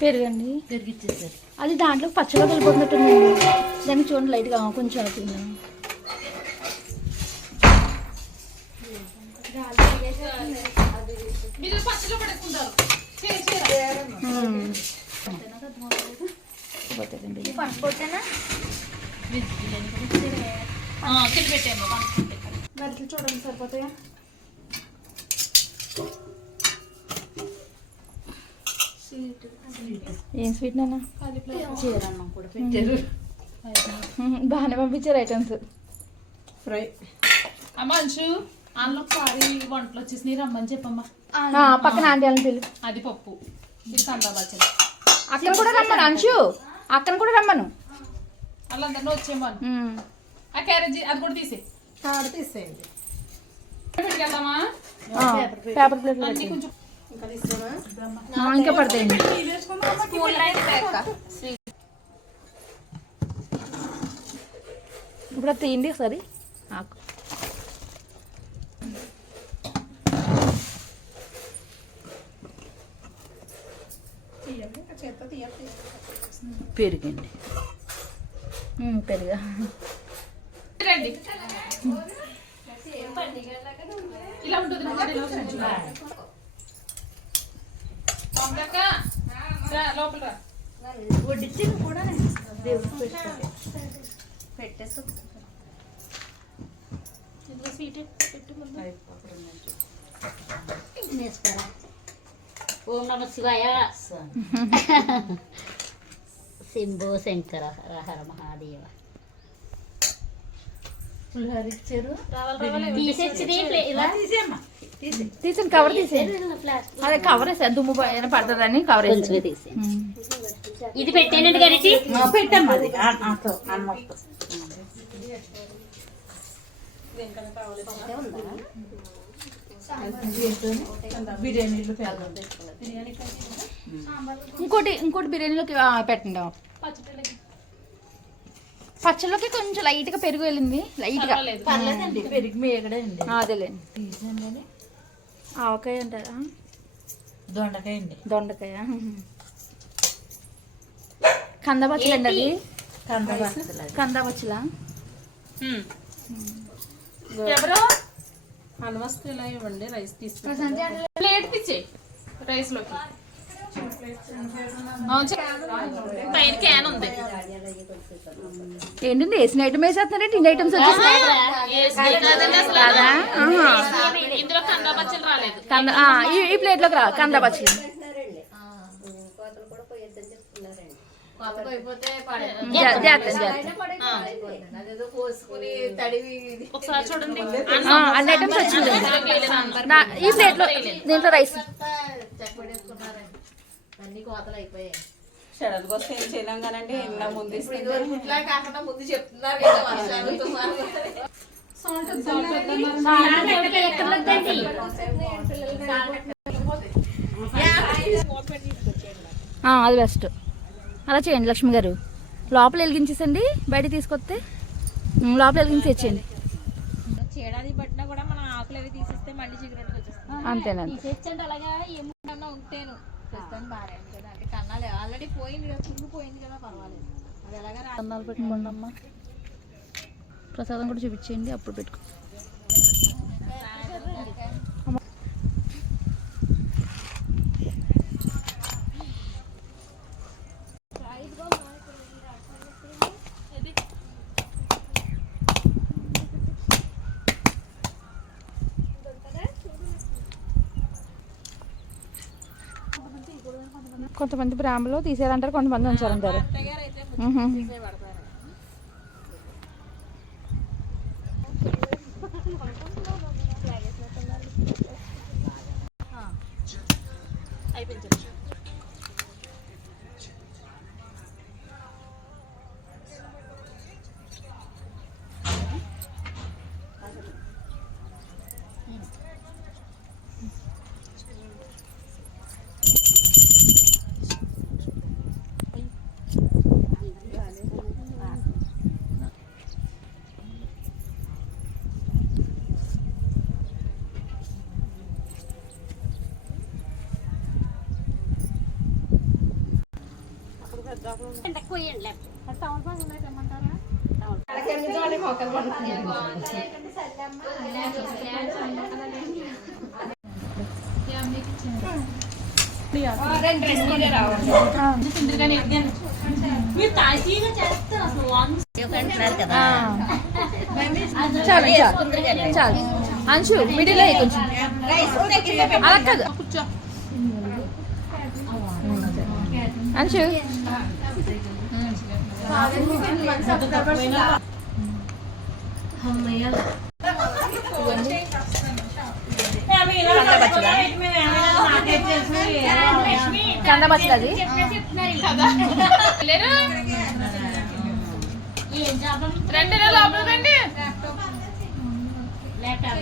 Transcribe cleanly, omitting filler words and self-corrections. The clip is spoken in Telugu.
పెరుగండి పెరిగిచ్చేసారు. అది దాంట్లో పచ్చగా కలిపోతున్నట్టుందండి. దానికి చూడండి లైట్గా కొంచెం అలా తిన్నాం. చూడండి సరిపోతాయా? ఏం స్వీట్ నాన్న? బాగానే పంపించారు ఐటమ్స్. ఫ్రై అమ్మాంచు అందులో ఒకసారి వంటలు వచ్చేసి రమ్మని చెప్పమ్మా. పక్కన ఆంటీ వాళ్ళని పిలు. అది పప్పు, ఇది కందా బచ్చలు. అక్కడ కూడా రమ్మను అంశు, అక్కడ కూడా రమ్మను. వాళ్ళందరినీ వచ్చేయమను. ఆ క్యారేజీ అది కూడా తీసేయండి. పెట్టుకెళ్దామా? పేపర్ ప్లేట్ కొంచెం ఇంకా పడతాయండి. ఇప్పుడు అది తీయండి ఒకసారి. ఆకు పెరిగండి. పెరుగా ఇలా ఉంటుంది. లోపల వడ్డించి కూడా పెట్టేసి ఓం నమ శివాయ. శంభో శంకర హర మహాదేవ. పులిహోర ఇచ్చారు. తీసేయండి, కవర్ తీసేయండి. అదే కవర్ వేసాను, దుమ్ము పడుతుందని కవర్ వేసి. ఇది పెట్టానండి గరిటి పెట్టమ్మా. ఇంకోటి బిర్యానీలోకి పెట్టండి. పచ్చళ్ళకి కొంచెం లైట్గా పెరుగు వెళ్ళింది. లైట్గా పెరుగు మేగడండి. అదేలేండి. ఆవకాయ అంటారా? దొండకాయ అండి. దొండకాయ కంద పచ్చలు అండి. అది కంద పచ్చలా? ఎవరో నమస్తే ఇలా ఇవ్వండి. రైస్ తీసుకుంటే ప్లేట్ తెచ్చే రైస్ లోకి. పైన క్యాన్ ఉంది. ఏంటండి వేసిన ఐటమ్ వేసేస్తున్నారంటే ఇన్ని ఐటమ్స్ వచ్చేసినాయి. ఇందులో కందా పచ్చలు రాలేదు. ఈ ప్లేట్ లోకి రా కంద పచ్చలు. ఒకసారి చూడండి అన్ని ఐటమ్స్ వచ్చింది ఈ ప్లేట్ లో. దీంట్లో రైస్ అన్ని కోతలు అయిపోయాయి. షడల్ కోసం ఏం చేయలేం కానండి. ఇలా ముందు కాకుండా ముందు చెప్తున్నారు కదా వర్షాలు అది బెస్ట్. అలా చేయండి లక్ష్మి గారు. లోపల వెలిగించేసండి, బయట తీసుకొస్తే లోపల వెలిగించి తెచ్చేయండి. చేయడానికి పట్టినా కూడా మనం ఆకులు అవి తీసేస్తే మళ్ళీ చిగురొట్టుకు వచ్చేస్తాం. అంతేనండి. తీసేచ్చండి. అలాగా ఏమన్నా ఉంటేను ప్రస్తుతం బాగా కదా. అంటే కన్నాలు ఆల్రెడీ పోయింది కదా, చుంగిపోయింది కదా, పర్వాలేదు. అది ఎలాగా కన్నాలు పెట్టుకోండి అమ్మ. ప్రసాదం కూడా చూపించేయండి, అప్పుడు పెట్టుకో. కొంతమంది బ్రాహ్మలో తీసేయాలంటారు, కొంతమంది ఉంచారంటారు. పోయండి లేకపోతే మీరు తాజీగా చేస్తారు అసలు చాలు చాలు చాలు అంశు మిడిల్ అయ్యి కొంచెం అలా కాదు కూర్చో. అంశు కంద పచ్చడి లేరు? రండి రా, లోపలికి రండి. ల్యాప్టాప్